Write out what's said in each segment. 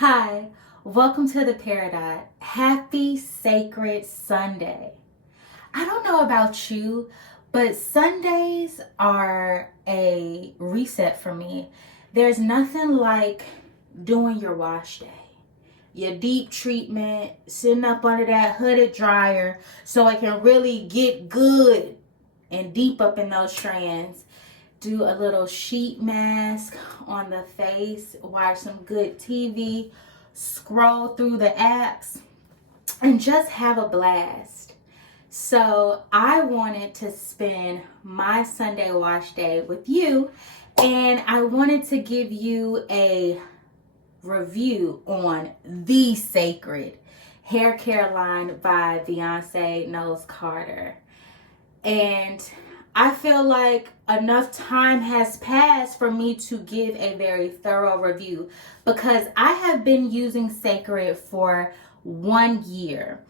Hi, welcome to the Peridot. Happy Sacred Sunday. I don't know about you, but Sundays are a reset for me. There's nothing like doing your wash day, your deep treatment, sitting up under that hooded dryer so it can really get good and deep up in those strands. Do a little sheet mask on the face, watch some good TV, scroll through the apps, and just have a blast. So I wanted to spend my Sunday wash day with you, and I wanted to give you a review on the Cécred hair care line by Beyonce Knowles Carter. And I feel like enough time has passed for me to give a very thorough review because I have been using Cécred for 1 year.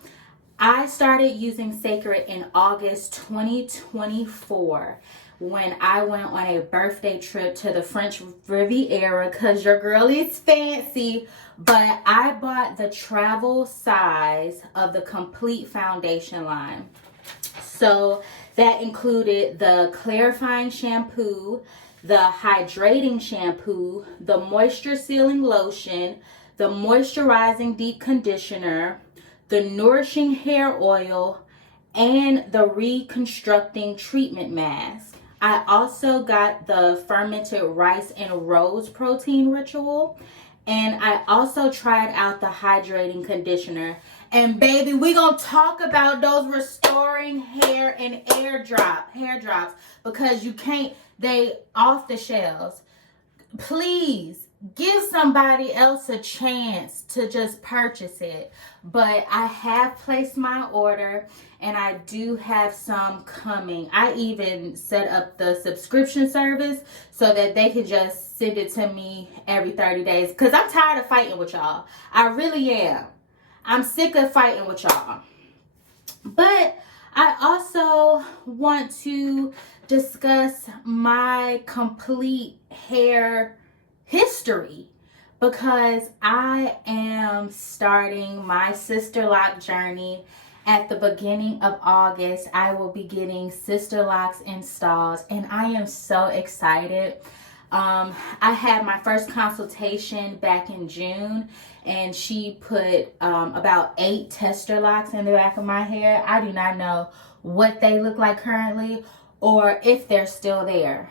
I started using Cécred in August 2024 when I went on a birthday trip to the French Riviera because your girl is fancy, but I bought the travel size of the complete foundation line. So that included the clarifying shampoo, the hydrating shampoo, the moisture sealing lotion, the moisturizing deep conditioner, the nourishing hair oil, and the reconstructing treatment mask. I also got the fermented rice and rose protein ritual, and I also tried out the hydrating conditioner. And baby, we gonna talk about those restoring hair and hair drops because you can't, they off the shelves. Please give somebody else a chance to just purchase it. But I have placed my order and I do have some coming. I even set up the subscription service so that they can just send it to me every 30 days because I'm tired of fighting with y'all. I really am. I'm sick of fighting with y'all. But I also want to discuss my complete hair history because I am starting my sister lock journey at the beginning of August. I will be getting sister locks installed and I am so excited. I had my first consultation back in June and she put about 8 tester locks in the back of my hair. I do not know what they look like currently or if they're still there.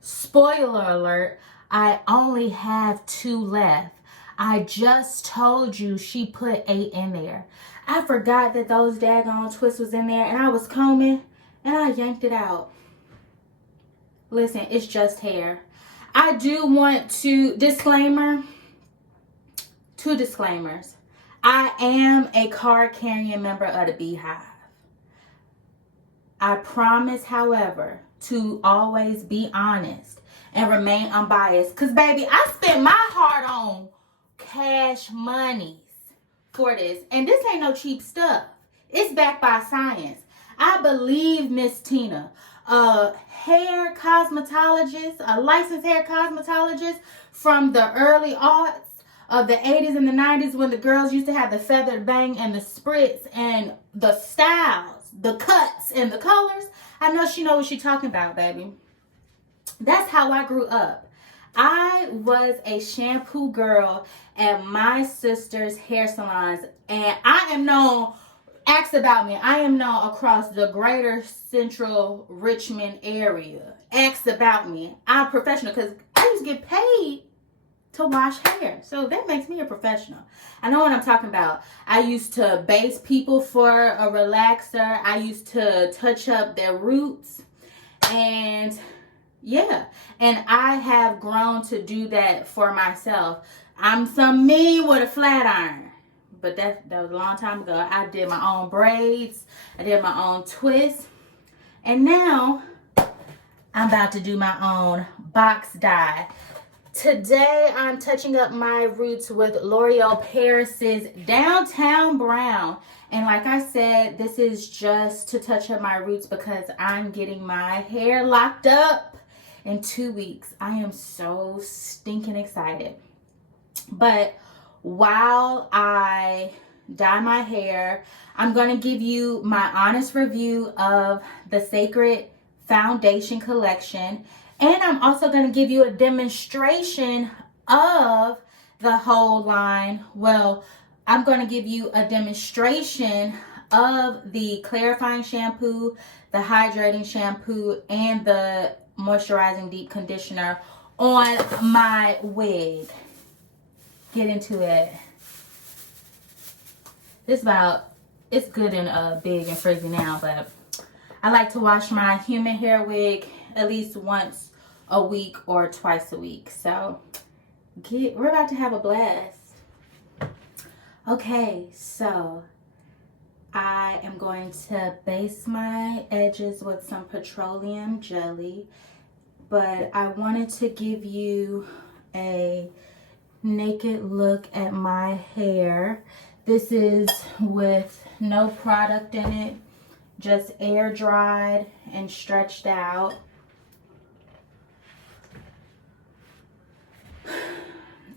Spoiler alert, I only have 2 left. I just told you she put 8 in there. I forgot that those daggone twists was in there and I was combing and I yanked it out. Listen, it's just hair. I do want to, 2 disclaimers. I am a card-carrying member of the Beehive. I promise, however, to always be honest and remain unbiased. Because, baby, I spent my heart-on cash monies for this. And this ain't no cheap stuff. It's backed by science. I believe Miss Tina, a hair cosmetologist, a licensed hair cosmetologist from the early aughts of the 80s and the 90s when the girls used to have the feathered bang and the spritz and the styles, the cuts and the colors. I know she knows what she's talking about, baby. That's how I grew up. I was a shampoo girl at my sister's hair salons, and I am known, ask about me, I am known across the greater central Richmond area. Ask about me. I'm professional because I used to get paid to wash hair. So that makes me a professional. I know what I'm talking about. I used to base people for a relaxer. I used to touch up their roots. And yeah, and I have grown to do that for myself. I'm some mean with a flat iron, but that was a long time ago. I did my own braids. I did my own twists. And now I'm about to do my own box dye. Today I'm touching up my roots with L'Oreal Paris's Downtown Brown. And like I said, this is just to touch up my roots because I'm getting my hair locked up in 2 weeks. I am so stinking excited. But while I dye my hair, I'm going to give you my honest review of the Cécred foundation collection. And I'm also going to give you a demonstration of the whole line. Well, I'm going to give you a demonstration of the clarifying shampoo, the hydrating shampoo, and the moisturizing deep conditioner on my wig. Get into it. It's good and big and frizzy now, but I like to wash my human hair wig at least once a week or twice a week. So we're about to have a blast. Okay, so I am going to base my edges with some petroleum jelly, but I wanted to give you a naked look at my hair. This is with no product in it, just air dried and stretched out.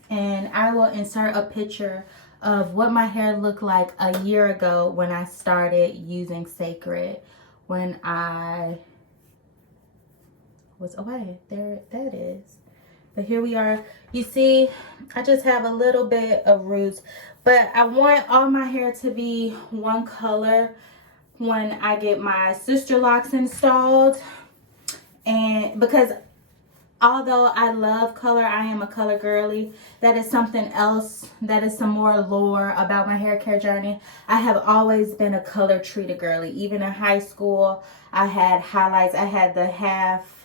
And I will insert a picture of what my hair looked like a year ago when I started using Cécred. When I was away. There it is. But here we are. You see, I just have a little bit of roots, but I want all my hair to be one color when I get my sister locks installed. And because although I love color, I am a color girly. That is something else. That is some more lore about my hair care journey. I have always been a color treated girly. Even in high school, I had highlights. I had the half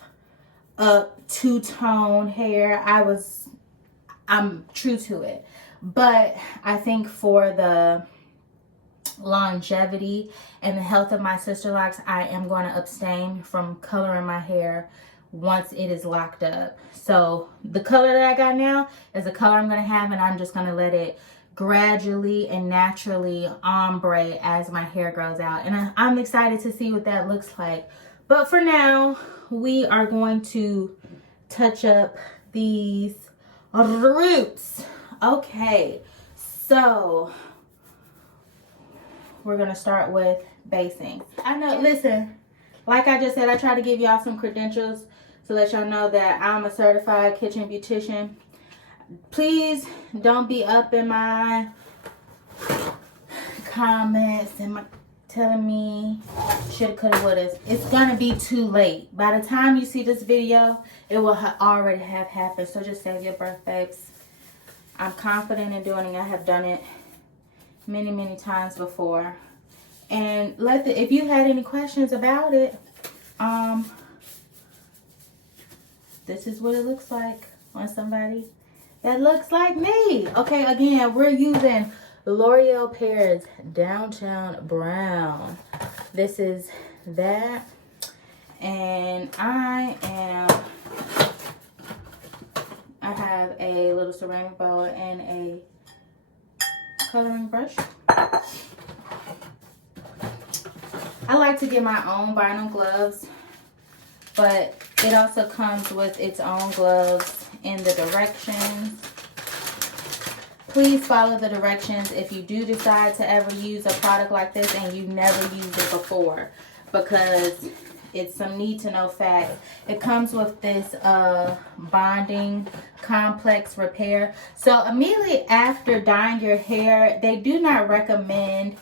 up two-tone hair. I'm true to it. But I think for the longevity and the health of my sister locks, I am going to abstain from coloring my hair once it is locked up. So the color that I got now is the color I'm going to have, and I'm just going to let it gradually and naturally ombre as my hair grows out. And I'm excited to see what that looks like. But for now, we are going to touch up these roots. Okay, so we're going to start with basing. I know, listen, like I just said, I try to give y'all some credentials to let y'all know that I'm a certified kitchen beautician. Please don't be up in my comments and telling me shoulda, coulda, woulda. It's gonna be too late. By the time you see this video, it will already have happened. So just save your breath, babes. I'm confident in doing it. I have done it many, many times before. And if you had any questions about it, this is what it looks like on somebody that looks like me. Okay, again, we're using L'Oreal Paris Downtown Brown. This is that. And I have a little ceramic bowl and a coloring brush. I like to get my own vinyl gloves, but it also comes with its own gloves in the directions. Please follow the directions if you do decide to ever use a product like this and you've never used it before, because it's some need to know facts. It comes with this bonding complex repair. So immediately after dyeing your hair, they do not recommend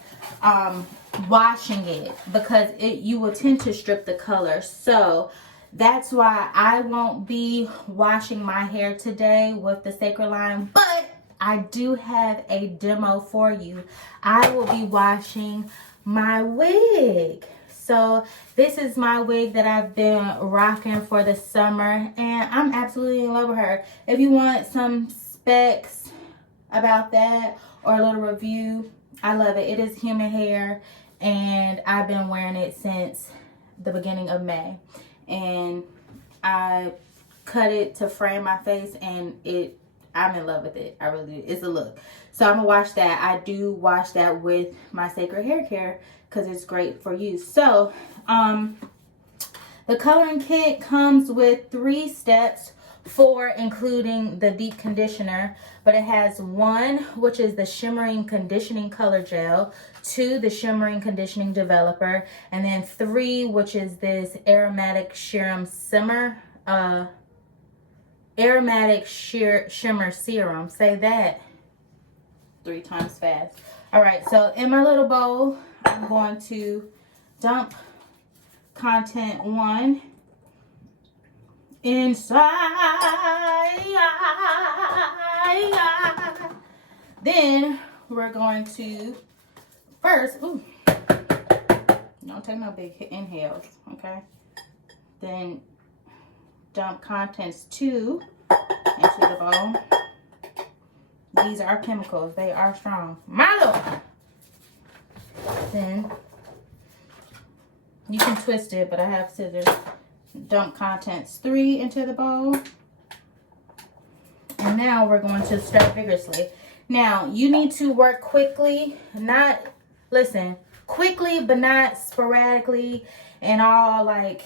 washing it, because you will tend to strip the color. So that's why I won't be washing my hair today with the Cécred line, but I do have a demo for you. I will be washing my wig. So this is my wig that I've been rocking for the summer, and I'm absolutely in love with her. If you want some specs about that or a little review, I love it. It is human hair, and I've been wearing it since the beginning of May. And I cut it to frame my face, and I'm in love with it. I really do. It's a look. So I'm gonna wash that. I do wash that with my Cécred hair care because it's great for you. So the coloring kit comes with 3 steps 4 including the deep conditioner, but it has 1 which is the shimmering conditioning color gel, 2 the shimmering conditioning developer, and then 3 which is this aromatic shimmer shimmer serum. Say that 3 times fast. All right, so in my little bowl, I'm going to dump content 1 inside. Then we're going to first, don't take no big inhales, okay? Then dump contents 2 into the bowl. These are chemicals, they are strong. Milo! Then you can twist it, but I have scissors. Dump contents 3 into the bowl. And now we're going to stir vigorously. Now, you need to work quickly, quickly, but not sporadically and all like,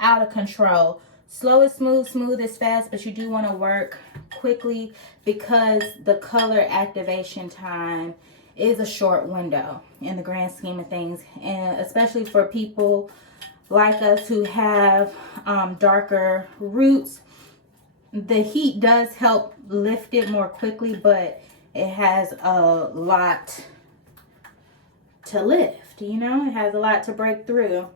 out of control. Slow is smooth, smooth is fast, but you do want to work quickly because the color activation time is a short window in the grand scheme of things, and especially for people like us who have darker roots. The heat does help lift it more quickly, but it has a lot to lift, it has a lot to break through.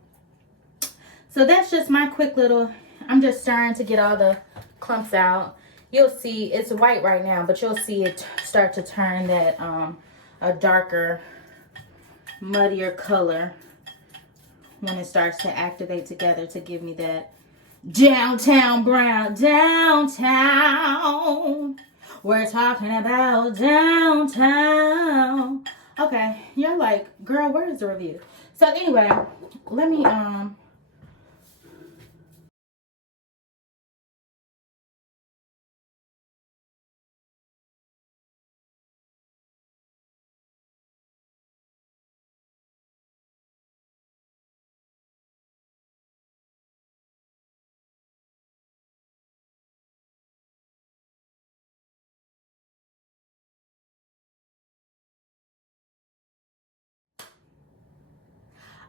So that's just my quick little, I'm just stirring to get all the clumps out. You'll see it's white right now, but you'll see it start to turn that a darker, muddier color when it starts to activate together to give me that downtown brown. Downtown, we're talking about downtown. Okay, you're like, girl, where is the review? So anyway, let me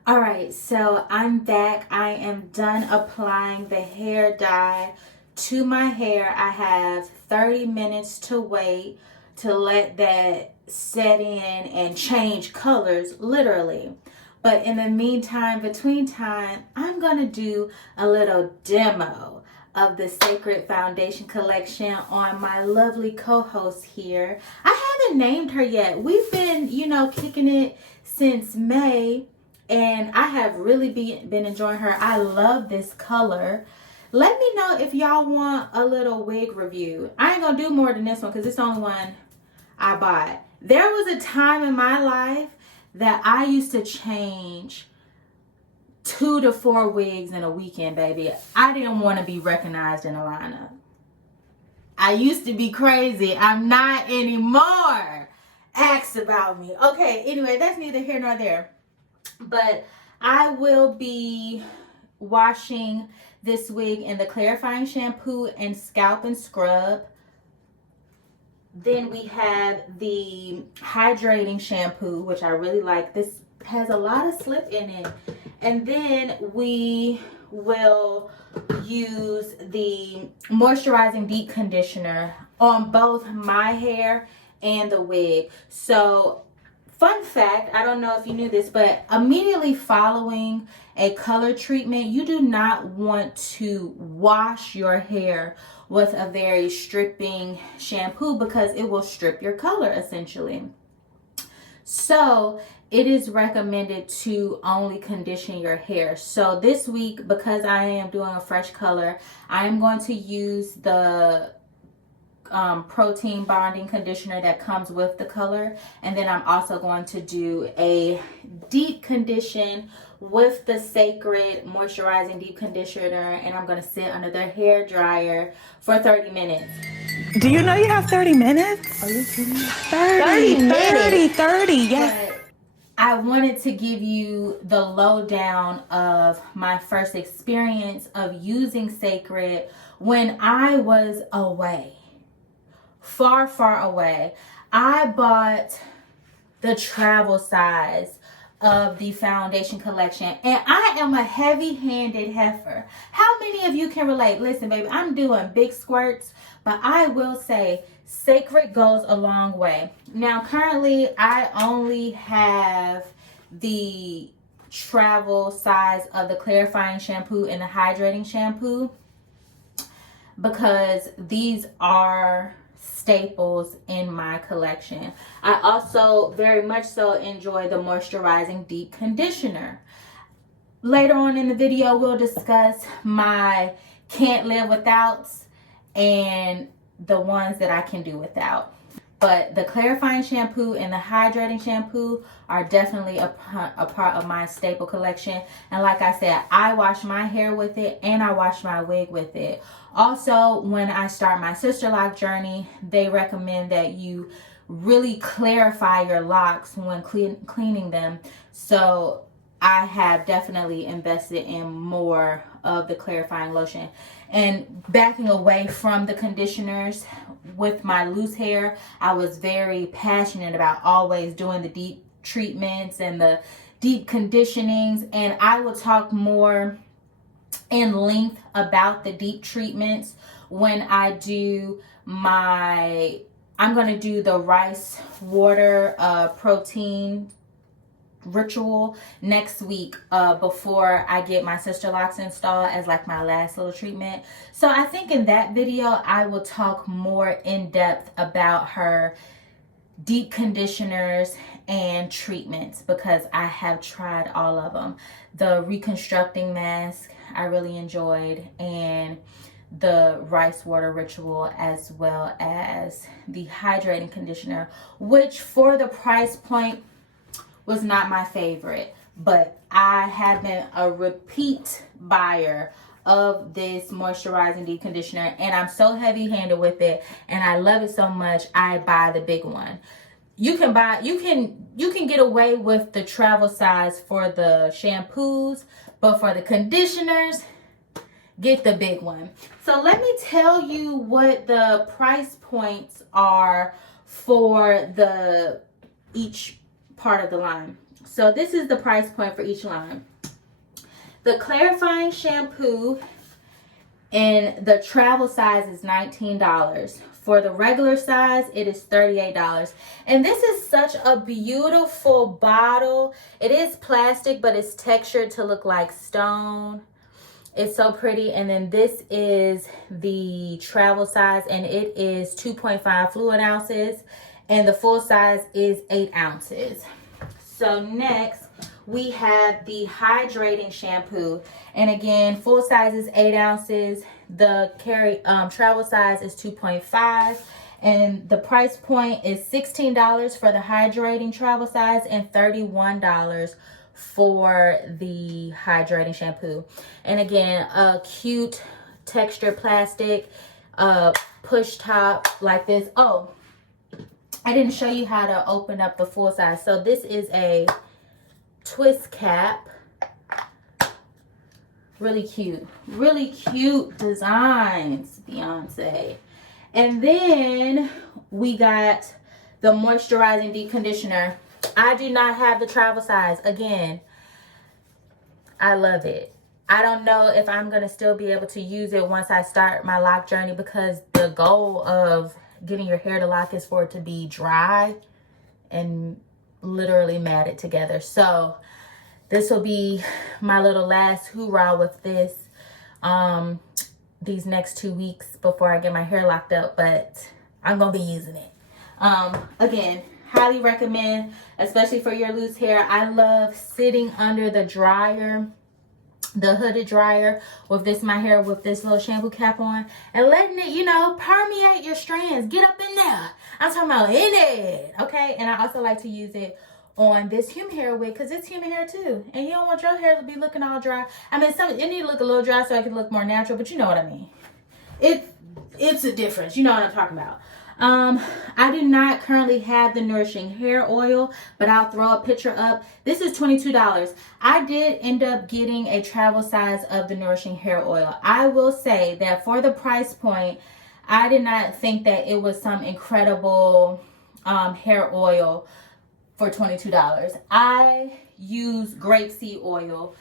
all right, so I'm back. I am done applying the hair dye to my hair. I have 30 minutes to wait to let that set in and change colors, literally. But in the meantime, between time, I'm going to do a little demo of the Cécred foundation collection on my lovely co-host here. I haven't named her yet. We've been, kicking it since May. And I have really been enjoying her. I love this color. Let me know if y'all want a little wig review. I ain't going to do more than this one because it's the only one I bought. There was a time in my life that I used to change 2 to 4 wigs in a weekend, baby. I didn't want to be recognized in a lineup. I used to be crazy. I'm not anymore. Ask about me. Okay, anyway, that's neither here nor there. But I will be washing this wig in the clarifying shampoo and scalp and scrub. Then we have the hydrating shampoo, which I really like. This has a lot of slip in it. And then we will use the moisturizing deep conditioner on both my hair and the wig. So fun fact, I don't know if you knew this, but immediately following a color treatment, you do not want to wash your hair with a very stripping shampoo because it will strip your color essentially. So it is recommended to only condition your hair. So this week, because I am doing a fresh color, I am going to use the protein bonding conditioner that comes with the color, and then I'm also going to do a deep condition with the Cécred moisturizing deep conditioner, and I'm going to sit under the hair dryer for 30 minutes. Do you know you have 30 minutes? Are you kidding me? 30, yes. But I wanted to give you the lowdown of my first experience of using Cécred when I was away, far, far away, I bought the travel size of the foundation collection, and I am a heavy-handed heifer. How many of you can relate? Listen, baby, I'm doing big squirts, but I will say Cécred goes a long way. Now, currently, I only have the travel size of the clarifying shampoo and the hydrating shampoo because these are staples in my collection. I also very much so enjoy the moisturizing deep conditioner. Later on in the video, we'll discuss my can't live withouts and the ones that I can do without. But the clarifying shampoo and the hydrating shampoo are definitely a part of my staple collection. And like I said, I wash my hair with it and I wash my wig with it. Also, when I start my sister lock journey, they recommend that you really clarify your locks when cleaning them. So I have definitely invested in more of the clarifying lotion. And backing away from the conditioners with my loose hair, I was very passionate about always doing the deep treatments and the deep conditionings. And I will talk more in length about the deep treatments when I do I'm going to do the rice water protein ritual next week before I get my sister locks installed as like my last little treatment. So I think in that video I will talk more in depth about her deep conditioners and treatments because I have tried all of them. The reconstructing mask I really enjoyed, and the rice water ritual, as well as the hydrating conditioner, which for the price point was not my favorite, but I have been a repeat buyer of this moisturizing deep conditioner, and I'm so heavy-handed with it and I love it so much I buy the big one. You can get away with the travel size for the shampoos, but for the conditioners, get the big one. So let me tell you what the price points are for each part of the line. So this is the price point for each line. The clarifying shampoo in the travel size is $19. For the regular size, it is $38. And this is such a beautiful bottle. It is plastic, but it's textured to look like stone. It's so pretty. And then this is the travel size, and it is 2.5 fluid ounces. And the full size is 8 ounces. So next, we have the hydrating shampoo. And again, full size is 8 ounces. The travel size is 2.5. And the price point is $16 for the hydrating travel size and $31 for the hydrating shampoo. And again, a cute textured plastic push top like this. Oh, I didn't show you how to open up the full size. So this is a twist cap. Really cute designs, Beyonce. And then we got the moisturizing deep conditioner. I do not have the travel size. Again, I love it. I don't know if I'm going to still be able to use it once I start my lock journey, because the goal of getting your hair to lock is for it to be dry and literally matted together. So this will be my little last hoorah with this these next 2 weeks before I get my hair locked up, but I'm gonna be using it. Again, highly recommend, especially for your loose hair. I love sitting under the dryer, the hooded dryer with my hair with this little shampoo cap on and letting it, permeate your strands. Get up in there. I'm talking about in it, okay? And I also like to use it on this human hair wig because it's human hair too, and you don't want your hair to be looking all dry. I mean, it need to look a little dry so it can look more natural, but you know what I mean. It's a difference. You know what I'm talking about. I do not currently have the Nourishing Hair Oil, but I'll throw a picture up. This is $22. I did end up getting a travel size of the Nourishing Hair Oil. I will say that for the price point, I did not think that it was some incredible hair oil for $22. I use grapeseed oil.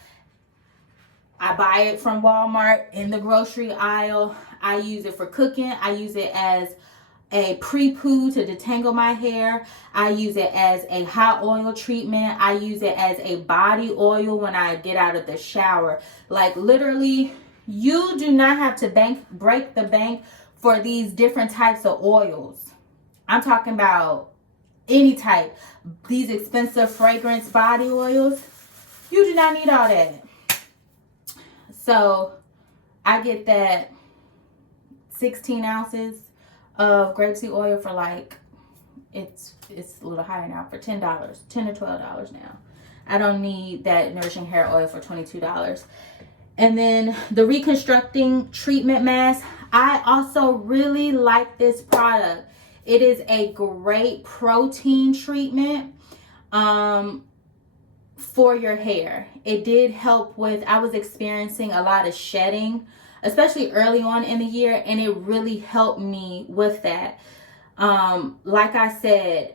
I buy it from Walmart in the grocery aisle. I use it for cooking. I use it as a pre-poo to detangle my hair. I use it as a hot oil treatment. I use it as a body oil when I get out of the shower. Like literally, you do not have to break the bank for these different types of oils. I'm talking about any type. These expensive fragrance body oils, you do not need all that. So I get that 16 ounces of grapeseed oil for like, it's a little higher now, for $10, $10 or $12 now. I don't need that Nourishing Hair Oil for $22. And then the Reconstructing Treatment Mask. I also really like this product. It is a great protein treatment for your hair. It did help with, I was experiencing a lot of shedding, especially early on in the year, and it really helped me with that. Like I said,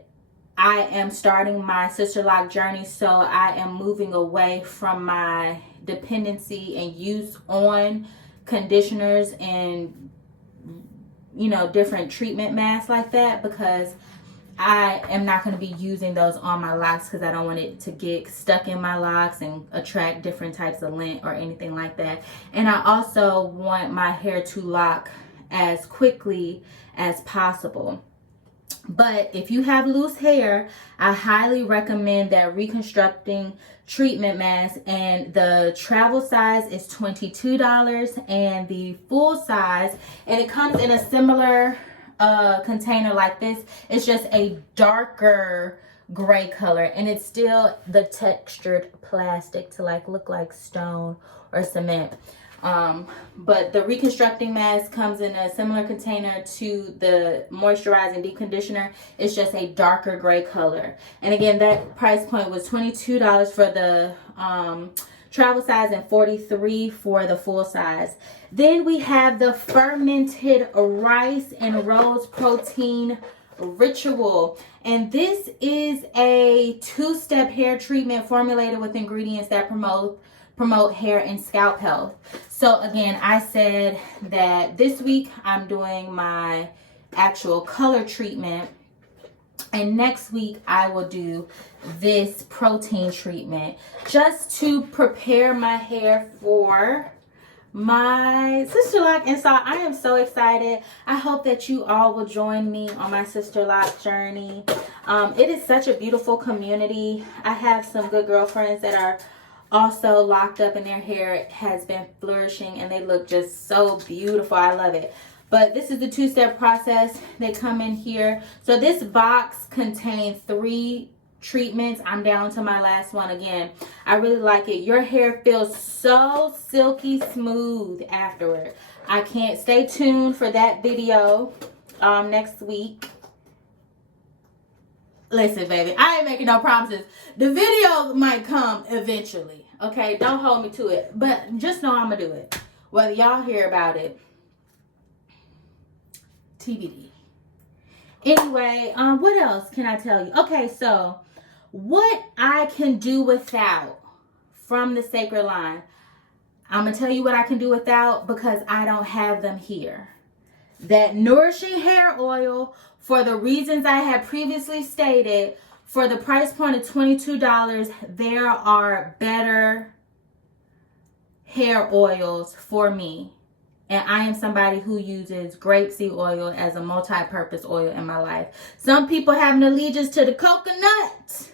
I am starting my Sister Lock journey, so I am moving away from my dependency and use on conditioners and, you know, different treatment masks like that, because I am not going to be using those on my locks because I don't want it to get stuck in my locks and attract different types of lint or anything like that. And I also want my hair to lock as quickly as possible. But if you have loose hair, I highly recommend that Reconstructing Treatment Mask, and the travel size is $22 and the full size, and it comes in a similar container like this. It's just a darker gray color, and it's still the textured plastic to like look like stone or cement. But the Reconstructing Mask comes in a similar container to the Moisturizing Deep Conditioner. It's just a darker gray color. And again, that price point was $22 for the travel size and $43 for the full size. Then we have the Fermented Rice and Rose Protein Ritual. And this is a 2-step hair treatment formulated with ingredients that promote hair and scalp health. So again, I said that this week I'm doing my actual color treatment, and next week I will do this protein treatment just to prepare my hair for my Sister Lock. And so I am so excited. I hope that you all will join me on my Sister Lock journey. It is such a beautiful community. I have some good girlfriends that are also locked up, and their hair has been flourishing and they look just so beautiful. I love it. But this is the 2-step process. They come in here. So this box contains 3 treatments. I'm down to my last one. Again, I really like it. Your hair feels so silky smooth afterward. I can't. Stay tuned for that video next week. Listen, baby, I ain't making no promises. The video might come eventually, okay? Don't hold me to it, but just know I'm gonna do it. Whether y'all hear about it, TBD. Anyway, what else can I tell you? Okay, so what I can do without from the Cécred line. I'm gonna tell you what I can do without because I don't have them here. That Nourishing Hair Oil, for the reasons I had previously stated, for the price point of $22, there are better hair oils for me. And I am somebody who uses grapeseed oil as a multi-purpose oil in my life. Some people have an allegiance to the coconut.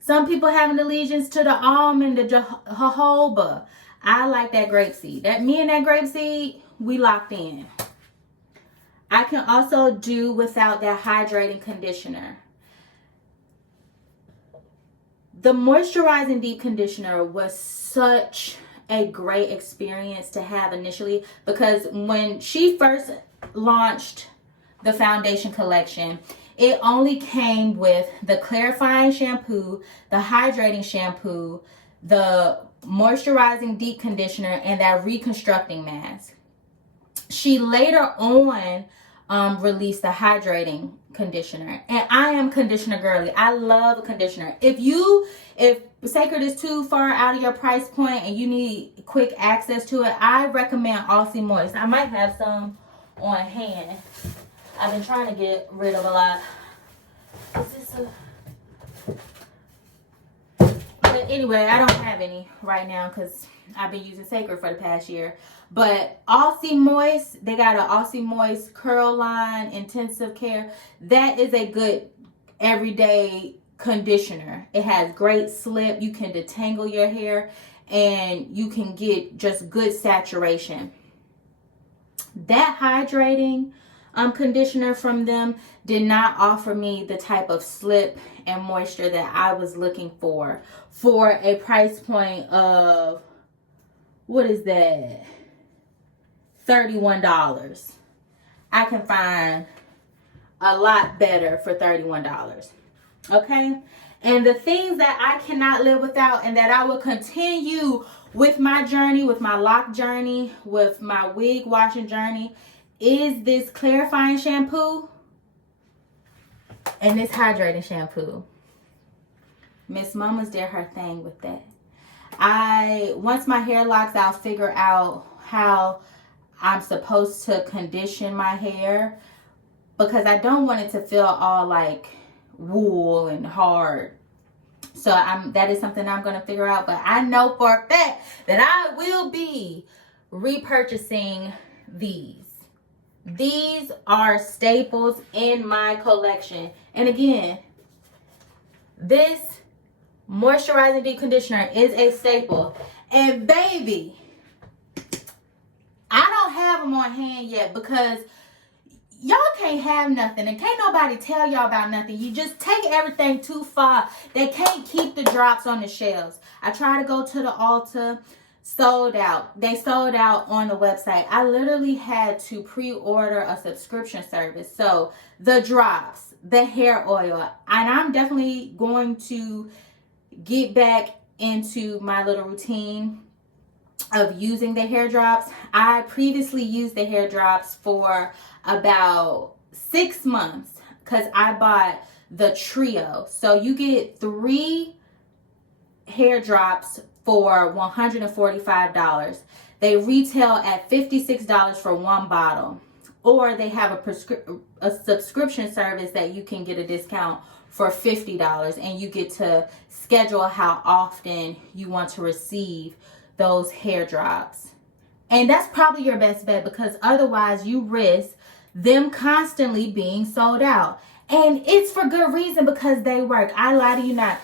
Some people have an allegiance to the almond, the jojoba. I like that grapeseed. Me and that grapeseed, we locked in. I can also do without that hydrating conditioner. The Moisturizing Deep Conditioner was such a great experience to have initially, because when she first launched the foundation collection. It only came with the clarifying shampoo, the hydrating shampoo, the moisturizing deep conditioner, and that reconstructing mask. She later on released the hydrating conditioner, and I am conditioner girly. I love a conditioner. If Cécred is too far out of your price point and you need quick access to it, I recommend Aussie Moist. I might have some on hand. I've been trying to get rid of a lot. Is this But anyway, I don't have any right now because I've been using Cécred for the past year. But Aussie Moist, they got an Aussie Moist curl line intensive care. That is a good everyday conditioner. It has great slip. You can detangle your hair and you can get just good saturation. That hydrating conditioner from them did not offer me the type of slip and moisture that I was looking for a price point of, what is that, $31. I can find a lot better for $31. Okay? And the things that I cannot live without and that I will continue with my journey, with my lock journey, with my wig washing journey, is this clarifying shampoo and this hydrating shampoo. Miss Mama's did her thing with that. Once my hair locks, I'll figure out how I'm supposed to condition my hair, because I don't want it to feel all like wool and hard. So that is something I'm going to figure out. But I know for a fact that I will be repurchasing these. These are staples in my collection. And again, this moisturizing deep conditioner is a staple. And baby, I don't have them on hand yet because y'all can't have nothing and can't nobody tell y'all about nothing. You just take everything too far. They can't keep the drops on the shelves. I tried to go to the Ulta, sold out. They sold out on the website. I literally had to pre-order a subscription service. So the drops, the hair oil, and I'm definitely going to get back into my little routine of using the hair drops. I previously used the hair drops for about 6 months because I bought the trio. So you get 3 hair drops for $145. They retail at $56 for 1 bottle. Or they have a subscription service that you can get a discount for $50, and you get to schedule how often you want to receive those hair drops. And that's probably your best bet, because otherwise you risk them constantly being sold out. And it's for good reason, because they work. I lie to you not.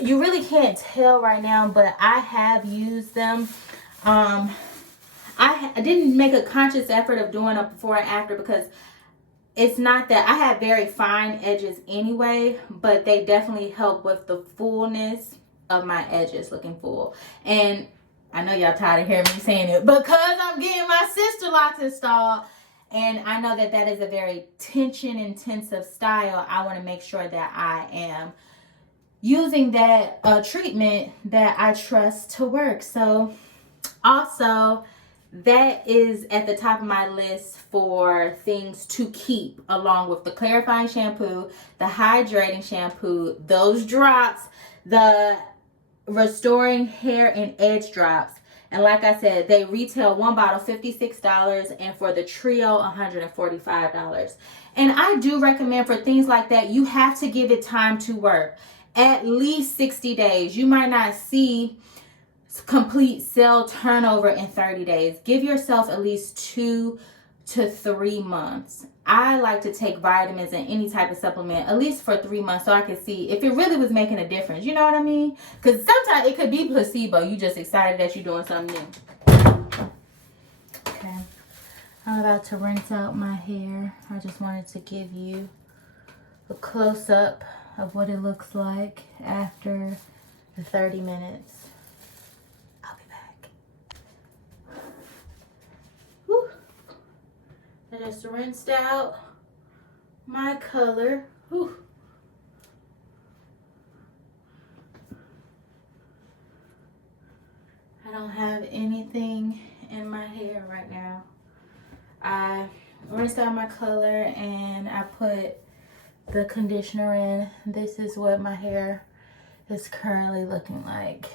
You really can't tell right now, but I have used them. I didn't make a conscious effort of doing a before and after, because it's not that I have very fine edges anyway, but they definitely help with the fullness of my edges looking full. And I know y'all tired of hearing me saying it, because I'm getting my sister locks installed, and I know that that is a very tension intensive style. I want to make sure that I am using that treatment that I trust to work. So also, that is at the top of my list for things to keep, along with the clarifying shampoo, the hydrating shampoo, those drops, the restoring hair and edge drops. And like I said, they retail 1 bottle $56, and for the trio $145. And I do recommend for things like that, you have to give it time to work. At least 60 days. You might not see complete cell turnover in 30 days. Give yourself at least 2 to 3 months. I like to take vitamins and any type of supplement at least for 3 months, so I can see if it really was making a difference. You know what I mean? Because sometimes it could be placebo. You just excited that you're doing something new. Okay. I'm about to rinse out my hair. I just wanted to give you a close-up of what it looks like after the 30 minutes. I'll be back. Whew. I just rinsed out my color. Whew. I don't have anything in my hair right now. I rinsed out my color and I put the conditioner in. This is what my hair is currently looking like.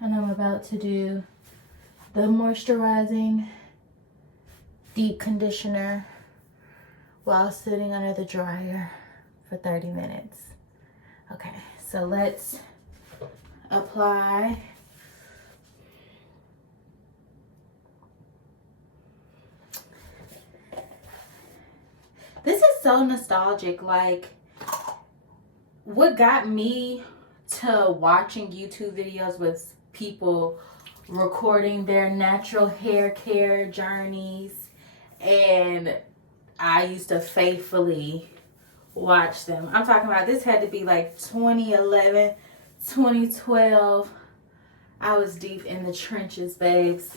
And I'm about to do the moisturizing deep conditioner while sitting under the dryer for 30 minutes. Okay, so let's apply. This is so nostalgic. Like, what got me to watching YouTube videos was people recording their natural hair care journeys, and I used to faithfully watch them. I'm talking about, this had to be like 2011, 2012. I was deep in the trenches, babes.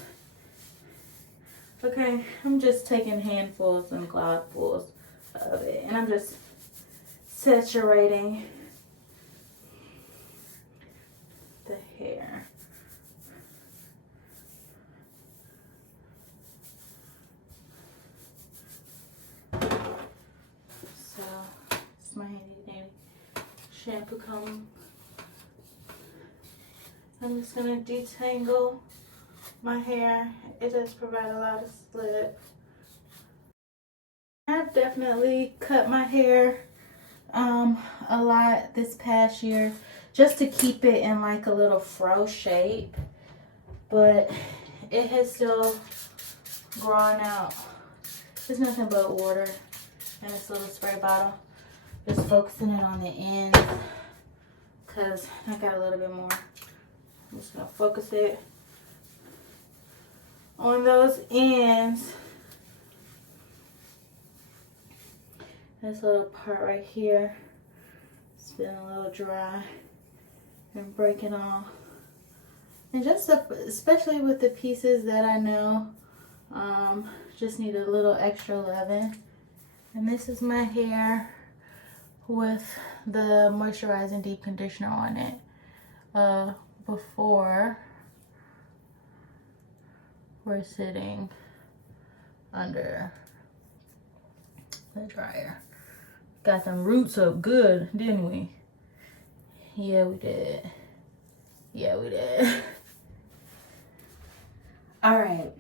Okay, I'm just taking handfuls and globfuls of it, and I'm just saturating the hair. So it's my handy dandy shampoo comb. I'm just gonna detangle my hair. It does provide a lot of slip. I've definitely cut my hair a lot this past year just to keep it in like a little fro shape, but it has still grown out. There's nothing but water in this little spray bottle. Just focusing it on the ends because I got a little bit more. I'm just gonna focus it on those ends. This little part right here, it's been a little dry and breaking off. And just especially with the pieces that I know just need a little extra loving. And this is my hair with the moisturizing deep conditioner on it before we're sitting under the dryer. Got them roots up good, didn't we? Yeah, we did. Yeah, we did. All right,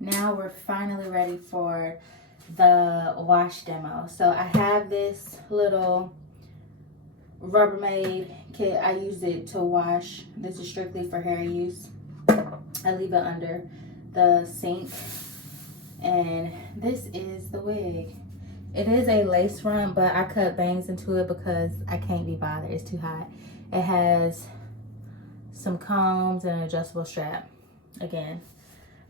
now we're finally ready for the wash demo. So I have this little Rubbermaid kit. I use it to wash. This is strictly for hair use. I leave it under the sink, and this is the wig. It is a lace front, but I cut bangs into it because I can't be bothered. It's too hot. It has some combs and an adjustable strap. Again,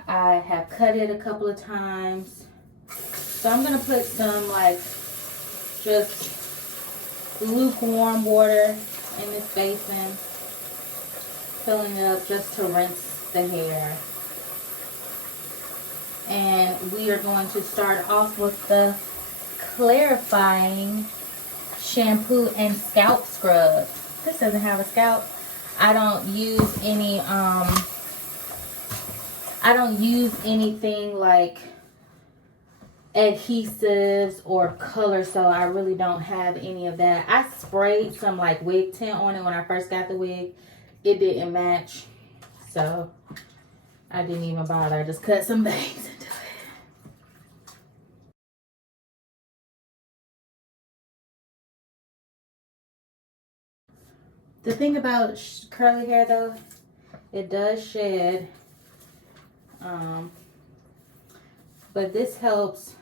I have cut it a couple of times. So I'm gonna put some like just lukewarm water in this basin, filling it up just to rinse the hair. And we are going to start off with the clarifying shampoo and scalp scrub. This doesn't have a scalp. I don't use anything like adhesives or color, so I really don't have any of that. I sprayed some like wig tint on it when I first got the wig. It didn't match, so I didn't even bother. I just cut some bangs into it. The thing about curly hair though, it does shed, but this helps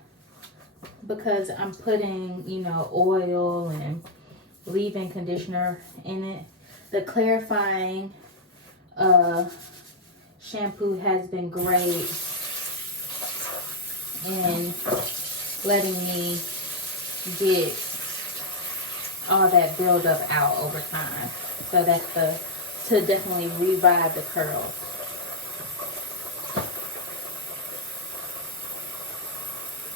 because I'm putting, you know, oil and leave-in conditioner in it. The clarifying shampoo has been great in letting me get all that buildup out over time. So that's to definitely revive the curls.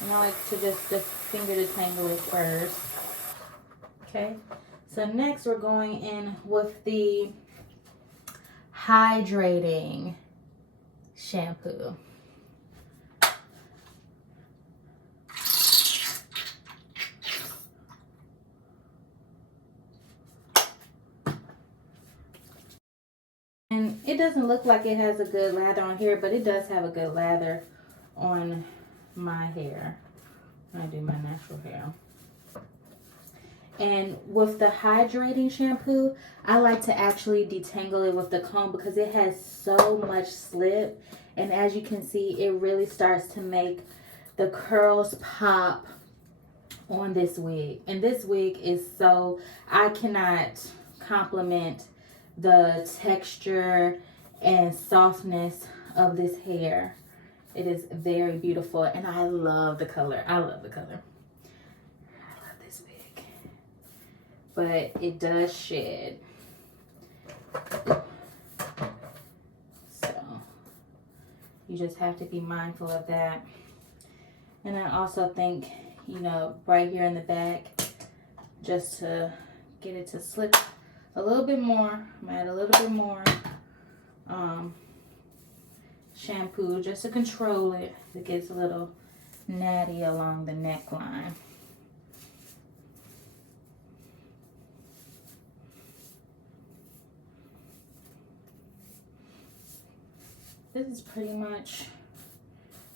And I like to just finger detangle it first. Okay. So next we're going in with the hydrating shampoo. And it doesn't look like it has a good lather on here, but it does have a good lather on my hair. When I do my natural hair. And with the hydrating shampoo, I like to actually detangle it with the comb because it has so much slip. And as you can see, it really starts to make the curls pop on this wig. And this wig is so, I cannot compliment the texture and softness of this hair. It is very beautiful, and I love the color. I love the color. I love this wig. But it does shed. So you just have to be mindful of that. And I also think, you know, right here in the back, just to get it to slip a little bit more, I'm gonna add a little bit more shampoo just to control it. It gets a little natty along the neckline. This is pretty much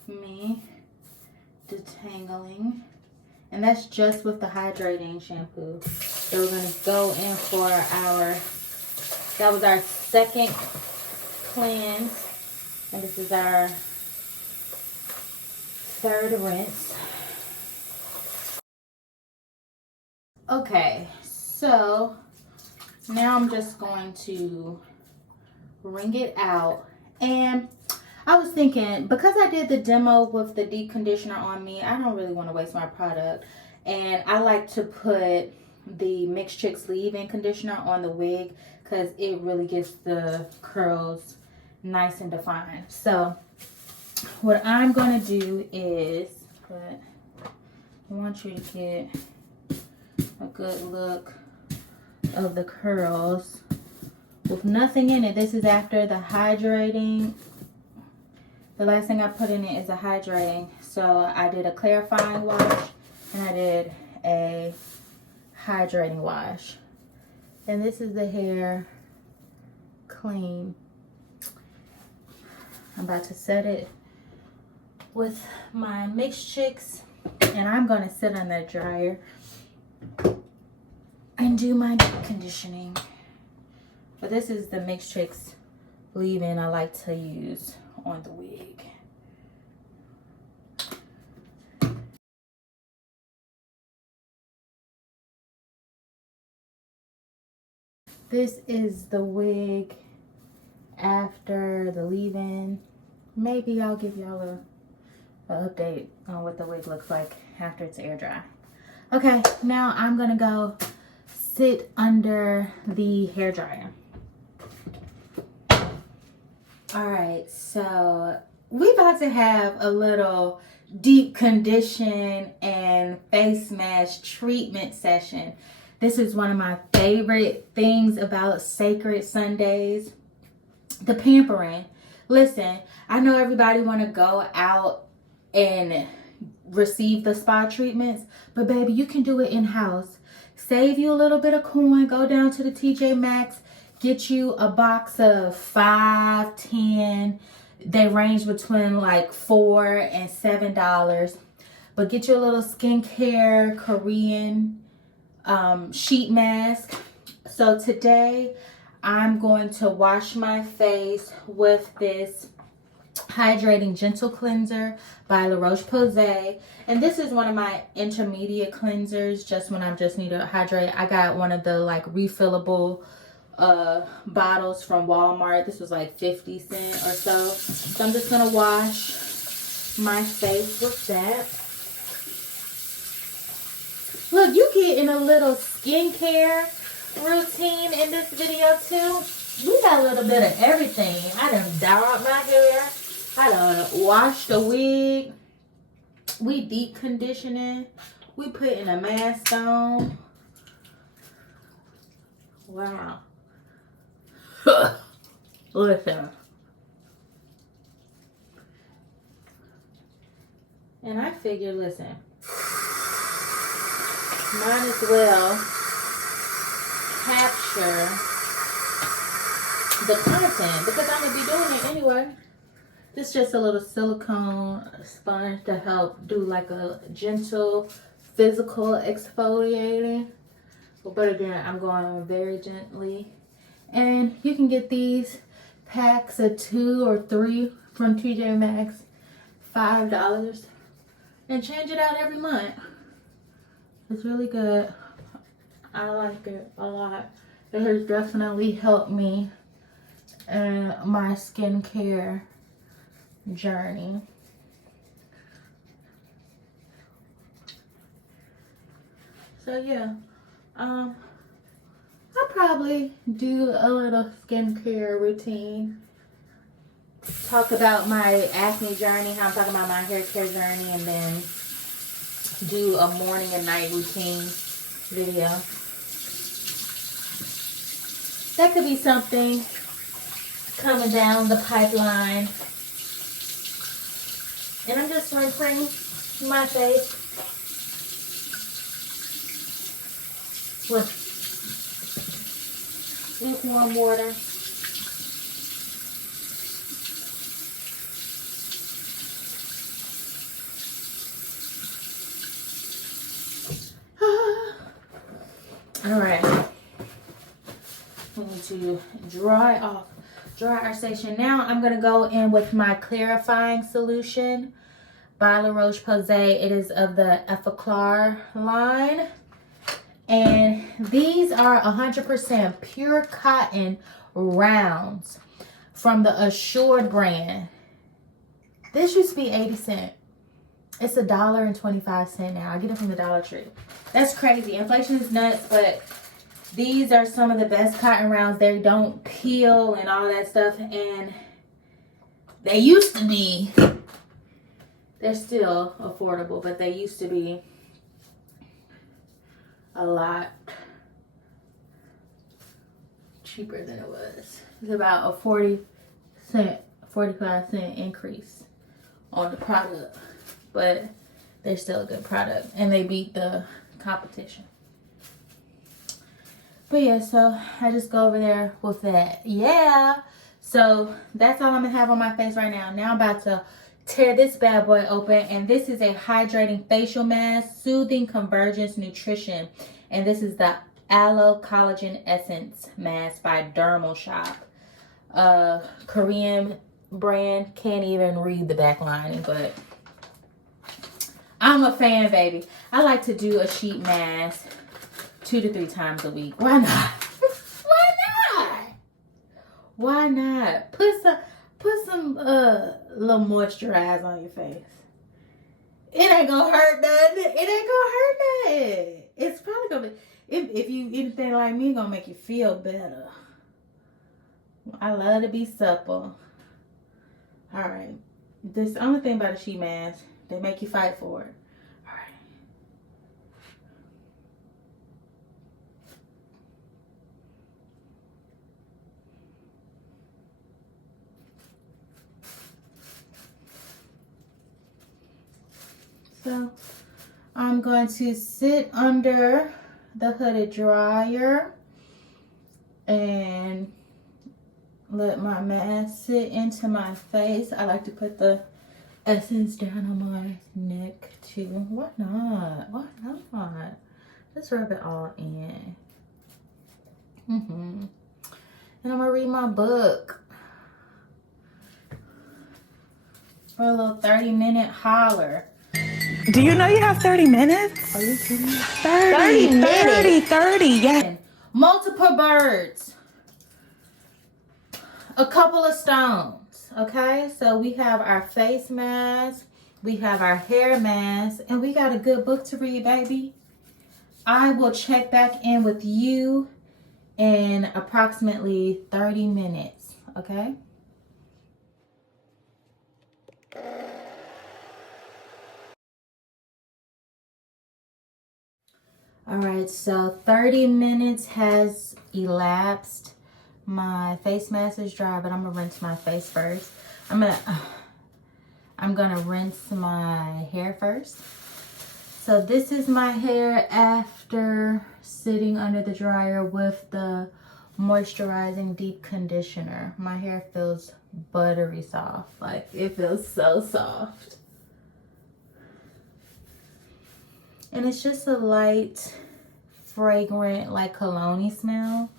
me detangling. And that's just with the hydrating shampoo. So we're gonna go in for that was our second cleanse. And this is our third rinse. Okay, so now I'm just going to wring it out. And I was thinking, because I did the demo with the deep conditioner on me, I don't really want to waste my product. And I like to put the Mixed Chicks leave-in conditioner on the wig because it really gets the curls nice and defined. So what I'm going to do is, I want you to get a good look of the curls with nothing in it. This is after the hydrating. The last thing I put in it is a hydrating. So I did a clarifying wash and I did a hydrating wash. And this is the hair clean. I'm about to set it with my Mixed Chicks, and I'm going to sit on that dryer and do my deep conditioning. But this is the Mixed Chicks leave-in I like to use on the wig. This is the wig after the leave-in. Maybe I'll give y'all a update on what the wig looks like after it's air dry. Okay, now I'm gonna go sit under the hair dryer. All right, so we about to have a little deep condition and face mask treatment session. This is one of my favorite things about Cécred Sundays. The pampering. Listen, I know everybody want to go out and receive the spa treatments, but baby, you can do it in-house. Save you a little bit of coin, go down to the TJ Maxx, get you a box of 5, 10. They range between like $4 and $7. But get you a little skincare Korean sheet mask. So today I'm going to wash my face with this Hydrating Gentle Cleanser by La Roche-Posay. And this is one of my intermediate cleansers, just when I just need to hydrate. I got one of the like refillable bottles from Walmart. This was like 50 cents or so. So I'm just going to wash my face with that. Look, you getting a little skincare routine in this video too. We got a little bit of everything. I done dyed my hair. I done washed the wig. We deep conditioning. We putting a mask on. Wow. Listen. And I figured, listen, might as well capture the content because I'm going to be doing it anyway. This is just a little silicone sponge to help do like a gentle physical exfoliating. But again, I'm going on very gently. And you can get these packs of 2 or 3 from TJ Maxx, $5. And change it out every month. It's really good. I like it a lot. It has definitely helped me in my skincare journey. So yeah, I'll probably do a little skincare routine. Talk about my acne journey, how I'm talking about my hair care journey, and then do a morning and night routine video. That could be something coming down the pipeline. And I'm just rinsing my face with lukewarm water. All right, we need to dry our station. Now I'm gonna go in with my clarifying solution by La Roche-Posay. It is of the Effaclar line, and these are 100% pure cotton rounds from the Assured brand. This used to be 80 cents. It's $1.25 now. I get it from the Dollar Tree. That's crazy. Inflation is nuts, but these are some of the best cotton rounds. They don't peel and all that stuff. And they used to be, they're still affordable, but they used to be a lot cheaper than it was. It's about a 45 cent increase on the product. But they're still a good product, and they beat the competition. But yeah, so I just go over there with that. Yeah. So that's all I'm gonna have on my face right now. Now I'm about to tear this bad boy open, and this is a hydrating facial mask, soothing convergence nutrition, and this is the Aloe Collagen Essence mask by Dermal Shop. Korean brand. Can't even read the back lining, but I'm a fan, baby. I like to do a sheet mask 2 to 3 times a week. Why not? Why not? Why not? Put some little moisturizer on your face. It ain't gonna hurt nothing. It ain't gonna hurt nothing. It's probably gonna be, if you anything like me, gonna make you feel better. I love to be supple. All right. This only thing about a sheet mask, they make you fight for it. All right. So I'm going to sit under the hooded dryer and let my mask sit into my face. I like to put the essence down on my neck too. Why not? Why not? Just rub it all in. And I'm gonna read my book for a little 30-minute holler. Do you know you have 30 minutes? Are you kidding me? 30, yeah. Multiple birds. A couple of stones. Okay, so we have our face mask, we have our hair mask, and we got a good book to read, baby. I will check back in with you in approximately 30 minutes, okay? All right, so 30 minutes has elapsed. My face mask is dry, but I'm gonna rinse my face first. I'm gonna rinse my hair first. So this is my hair after sitting under the dryer with the moisturizing deep conditioner. My hair feels buttery soft. Like, it feels so soft. And it's just a light, fragrant, like cologne smell.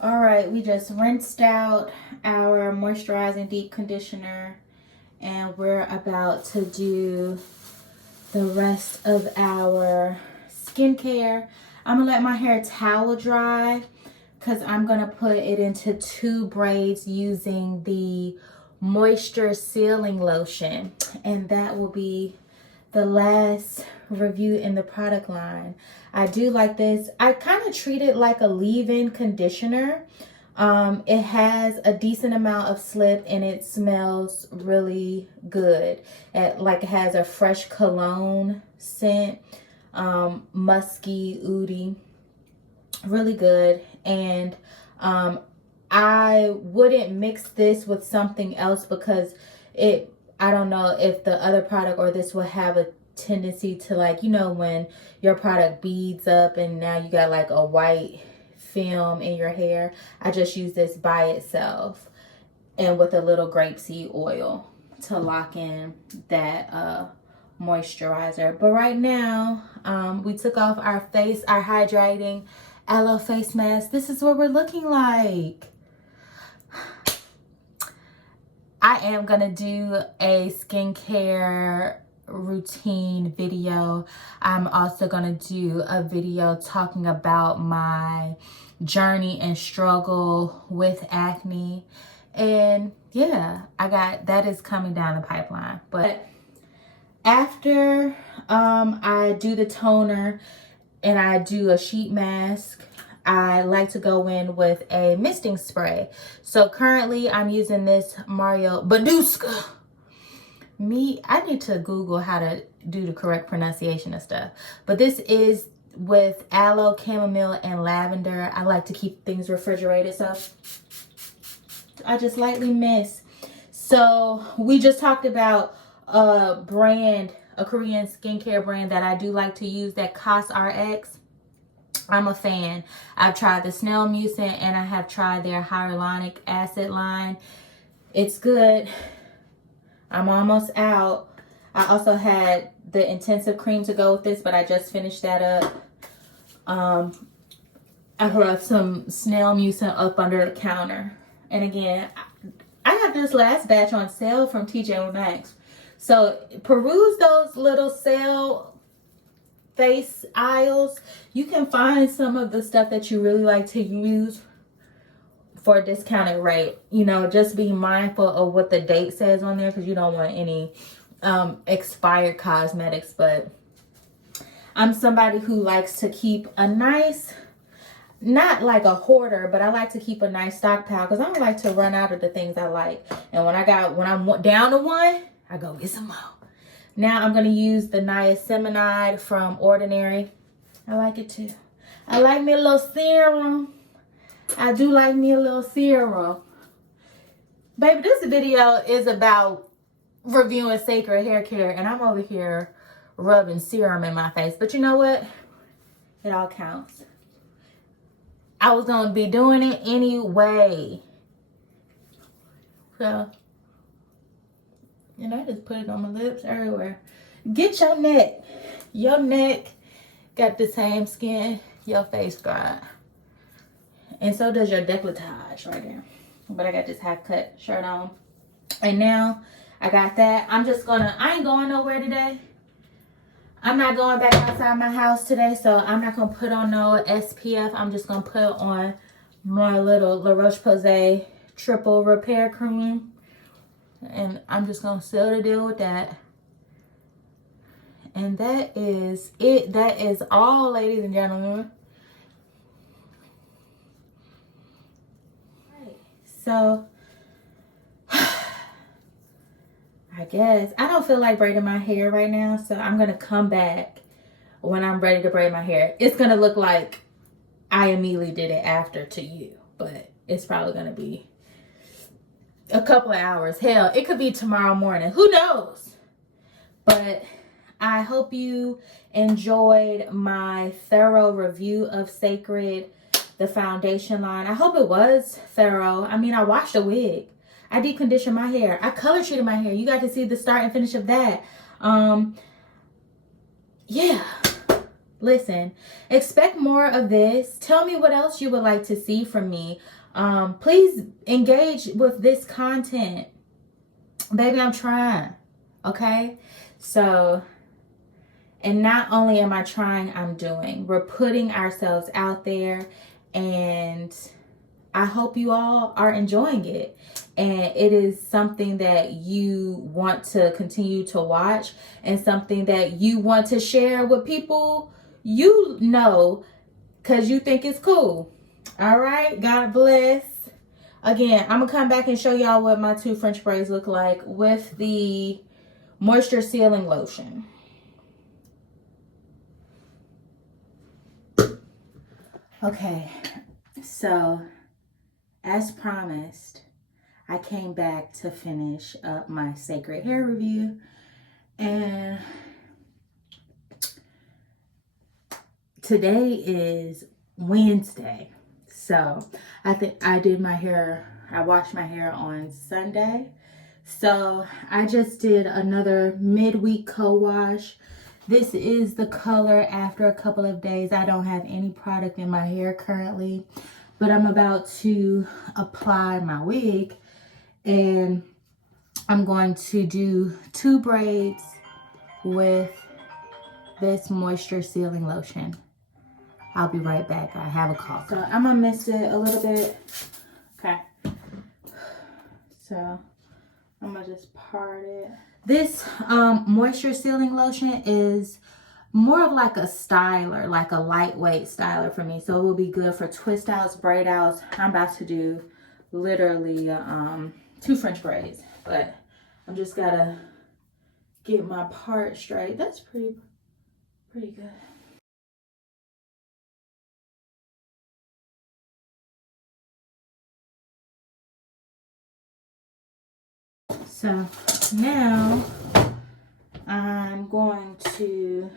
All right, we just rinsed out our moisturizing deep conditioner, and we're about to do the rest of our skincare. I'm gonna let my hair towel dry because I'm gonna put it into 2 braids using the moisture sealing lotion, and that will be the last review in the product line. I do like this. I kind of treat it like a leave-in conditioner. It has a decent amount of slip and it smells really good. Like, it has a fresh cologne scent, musky, oudy, really good. And I wouldn't mix this with something else because I don't know if the other product or this will have a tendency to, like, you know, when your product beads up and now you got like a white film in your hair. I just use this by itself and with a little grapeseed oil to lock in that moisturizer. But right now, we took off our hydrating aloe face mask. This is what we're looking like. I am gonna do a skincare routine video. I'm also gonna do a video talking about my journey and struggle with acne. And yeah, that is coming down the pipeline. But after I do the toner and I do a sheet mask, I like to go in with a misting spray. So currently I'm using this Mario Badooska. I need to Google how to do the correct pronunciation of stuff. But this is with aloe, chamomile, and lavender. I like to keep things refrigerated, so I just lightly mist. So we just talked about a Korean skincare brand that I do like to use, that COSRX. I'm a fan. I've tried the snail mucin and I have tried their hyaluronic acid line. It's good. I'm almost out. I also had the intensive cream to go with this, but I just finished that up. I have some snail mucin up under the counter. And again, I have this last batch on sale from TJ Maxx. So peruse those little sale face aisles. You can find some of the stuff that you really like to use for a discounted rate. You know, just be mindful of what the date says on there because you don't want any expired cosmetics. But I'm somebody who likes to keep a nice, not like a hoarder, but I like to keep a nice stockpile because I don't like to run out of the things I like. And when I'm down to one, I go get some more. Now I'm going to use the niacinamide from Ordinary. I like it too. I like me a little serum. I do like me a little serum. Baby, this video is about reviewing Cécred hair care, and I'm over here rubbing serum in my face. But you know what? It all counts. I was going to be doing it anyway. So, and I just put it on my lips everywhere. Get your neck. Your neck got the same skin your face got. And so does your décolletage right there. But I got this half cut shirt on. And now I got that. I ain't going nowhere today. I'm not going back outside my house today. So I'm not going to put on no SPF. I'm just going to put on my little La Roche-Posay triple repair cream. And I'm just going to seal the deal with that. And that is it. That is all, ladies and gentlemen. So, I guess I don't feel like braiding my hair right now, so I'm gonna come back when I'm ready to braid my hair. It's going to look like I immediately did it after to you, but it's probably going to be a couple of hours. Hell, it could be tomorrow morning. Who knows? But I hope you enjoyed my thorough review of Cécred, the foundation line. I hope it was thorough. I mean, I washed a wig. I deep conditioned my hair. I color treated my hair. You got to see the start and finish of that. Yeah. Listen, expect more of this. Tell me what else you would like to see from me. Please engage with this content. Baby, I'm trying. Okay? So, and not only am I trying, I'm doing. We're putting ourselves out there, and I hope you all are enjoying it. And it is something that you want to continue to watch, and something that you want to share with people you know, because you think it's cool. All right, God bless. Again, I'm gonna come back and show y'all what my 2 French braids look like with the moisture sealing lotion. Okay, so as promised, I came back to finish up my Cécred hair review, and today is Wednesday. So I think I did my hair, I washed my hair on Sunday. So I just did another midweek co-wash. This is the color after a couple of days. I don't have any product in my hair currently, but I'm about to apply my wig, and I'm going to do 2 braids with this moisture sealing lotion. I'll be right back. I have a call. So I'm gonna mist it a little bit. Okay. So I'm gonna just part it. This moisture sealing lotion is more of like a styler, like a lightweight styler for me. So it will be good for twist outs, braid outs. I'm about to do literally 2 French braids, but I'm just gotta get my part straight. That's pretty good. So now I'm going to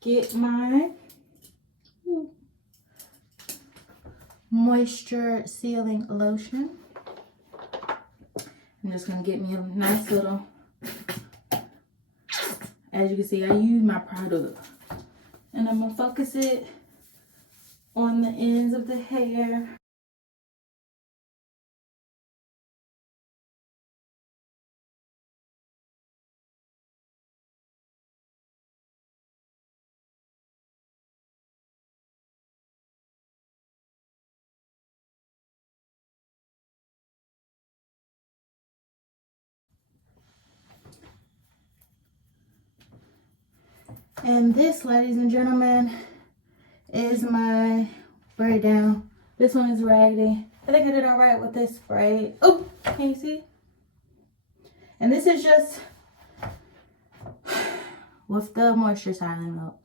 get my moisture sealing lotion. I'm just going to get me a nice little, as you can see, I use my product. And I'm going to focus it on the ends of the hair. And this, ladies and gentlemen, is my braid down. This one is raggedy. I think I did all right with this braid. Oh, can you see? And this is just with the moisture silent milk.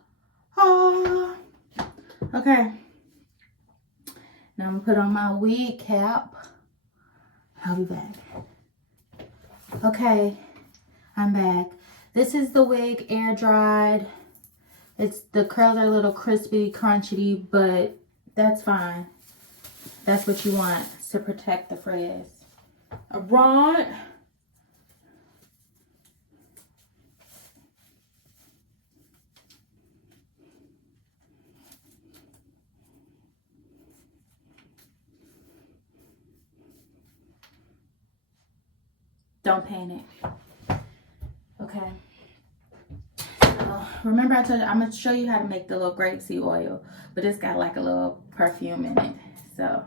Ah. Okay. Now I'm gonna put on my wig cap. I'll be back. Okay, I'm back. This is the wig air dried. The curls are a little crispy, crunchy, but that's fine. That's what you want to protect the frizz. Ron. Don't panic. Okay. So remember I told you I'm gonna show you how to make the little grapeseed oil, but it's got like a little perfume in it. So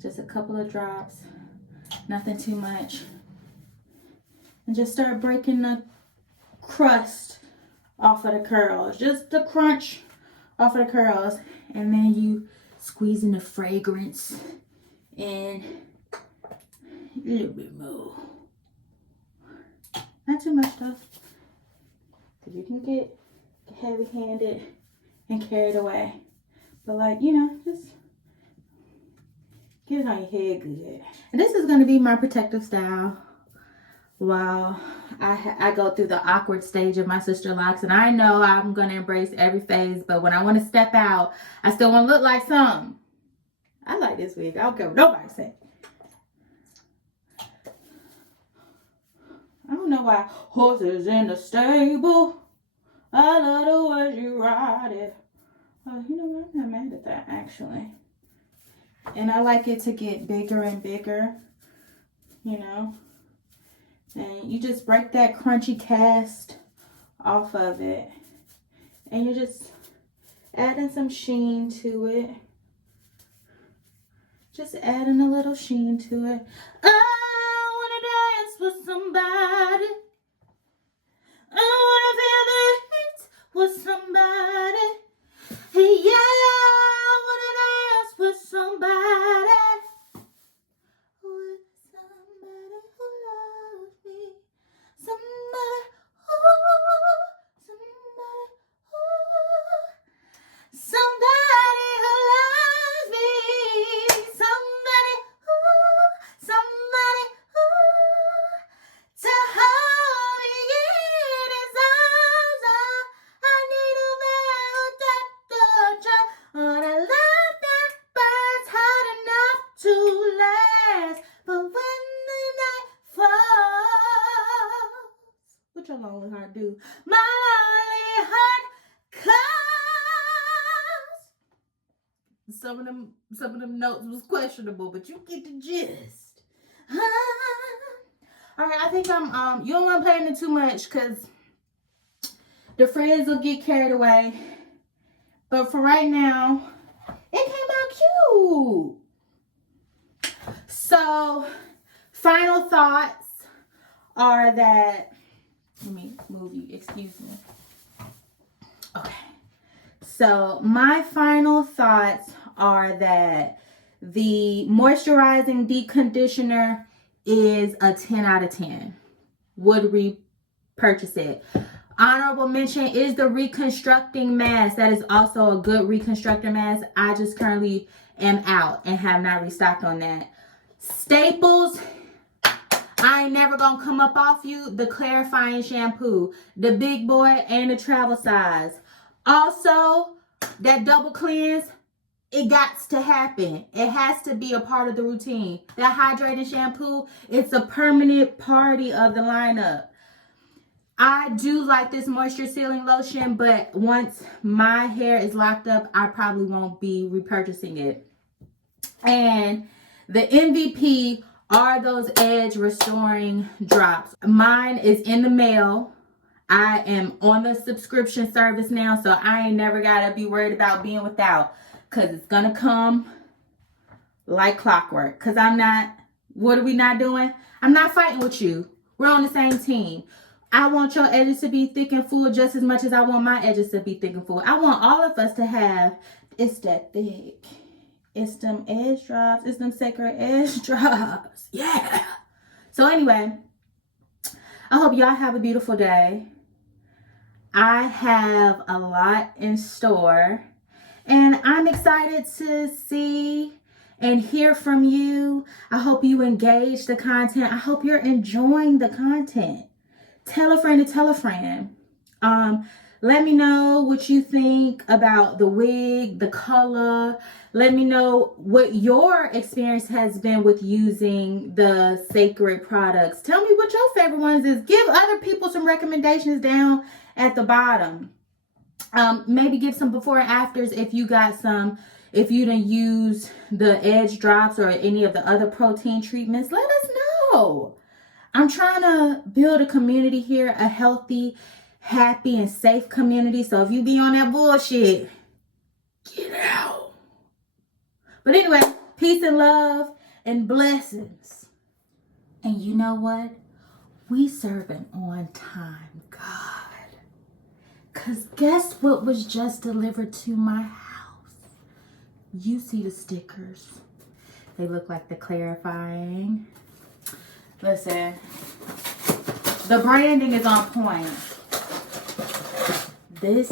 just a couple of drops, nothing too much. And just start breaking the crust off of the curls. Just the crunch off of the curls. And then you squeeze in the fragrance and a little bit more. Not too much though. So you can get heavy-handed and carried away. But like, you know, just get it on your head good. And this is gonna be my protective style while I go through the awkward stage of my sister locks. And I know I'm gonna embrace every phase, but when I wanna step out, I still wanna look like something. I like this wig. I don't care what nobody say. I don't know why horses in the stable. I love the way you ride it. Oh, you know what? I'm not mad at that, actually. And I like it to get bigger and bigger, you know. And you just break that crunchy cast off of it. And you're just adding some sheen to it. Just adding a little sheen to it. I wanna dance with somebody. I wanna feel the heat with somebody. Yeah, I wanna dance with somebody. With somebody who loves me. Somebody who, somebody who, somebody who loves me. Somebody who, somebody who, to hold me in his arms. I need a man who'll take the charge on a love that burns hot enough to last. But when the night falls, what your lonely heart do? My lonely heart calls. Some of them notes was questionable, but you get the gist. All right, I think I'm you don't want to play in it too much because the friends will get carried away. But for right now, it came out cute. So, final thoughts are that, let me move you, excuse me. Okay. So, my final thoughts are that the moisturizing deep conditioner is a 10 out of 10. Would repurchase it. Honorable mention is the reconstructing mask. That is also a good reconstructor mask. I just currently am out and have not restocked on that. Staples, I ain't never gonna come up off you. The clarifying shampoo, the big boy and the travel size. Also, that double cleanse, it got to happen. It has to be a part of the routine. That hydrating shampoo, it's a permanent party of the lineup. I do like this moisture sealing lotion, but once my hair is locked up, I probably won't be repurchasing it. And the MVP are those edge restoring drops. Mine is in the mail. I am on the subscription service now, so I ain't never gotta be worried about being without, because it's gonna come like clockwork. Because I'm not, what are we not doing? I'm not fighting with you. We're on the same team. I want your edges to be thick and full just as much as I want my edges to be thick and full. I want all of us to have, it's that thick. It's them edge drops. It's them Cécred edge drops. Yeah. So anyway, I hope y'all have a beautiful day. I have a lot in store. And I'm excited to see and hear from you. I hope you engage the content. I hope you're enjoying the content. Tell a friend to tell a friend. Let me know what you think about the wig, the color. Let me know what your experience has been with using the Cécred products. Tell me what your favorite ones is. Give other people some recommendations down at the bottom. Maybe give some before and afters if you got some, if you didn't use the edge drops or any of the other protein treatments. Let us know. I'm trying to build a community here, a healthy, happy, and safe community. So if you be on that bullshit, get out. But anyway, peace and love and blessings. And you know what? We serve an on-time God. Because guess what was just delivered to my house? You see the stickers. They look like the clarifying. Listen, the branding is on point. this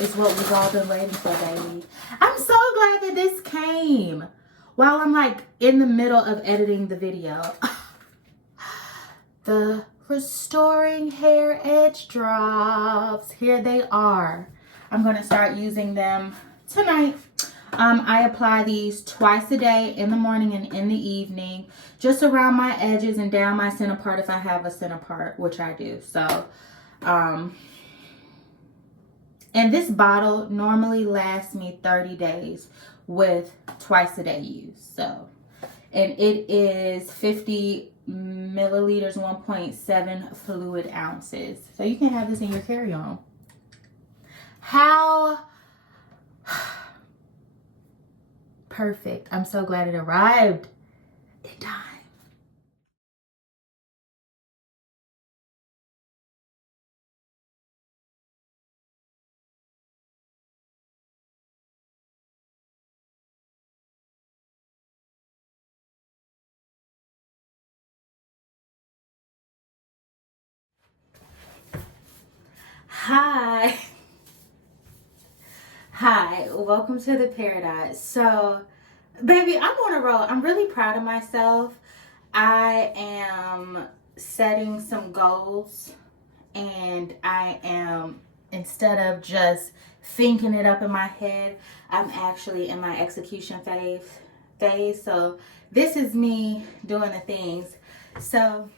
is what we've all been waiting for, baby. I'm so glad that this came while I'm like in the middle of editing the video. The Restoring Hair Edge Drops. Here they are. I'm going to start using them tonight. I apply these twice a day, in the morning and in the evening, just around my edges and down my center part if I have a center part, which I do. So, and this bottle normally lasts me 30 days with twice a day use. So, and it is 50 milliliters, 1.7 fluid ounces. So you can have this in your carry-on. How perfect. I'm so glad it arrived in time. Hi. Hi, welcome to the Peridot. So, baby, I'm on a roll. I'm really proud of myself. I am setting some goals, and I am, instead of just thinking it up in my head, I'm actually in my execution phase. So this is me doing the things. So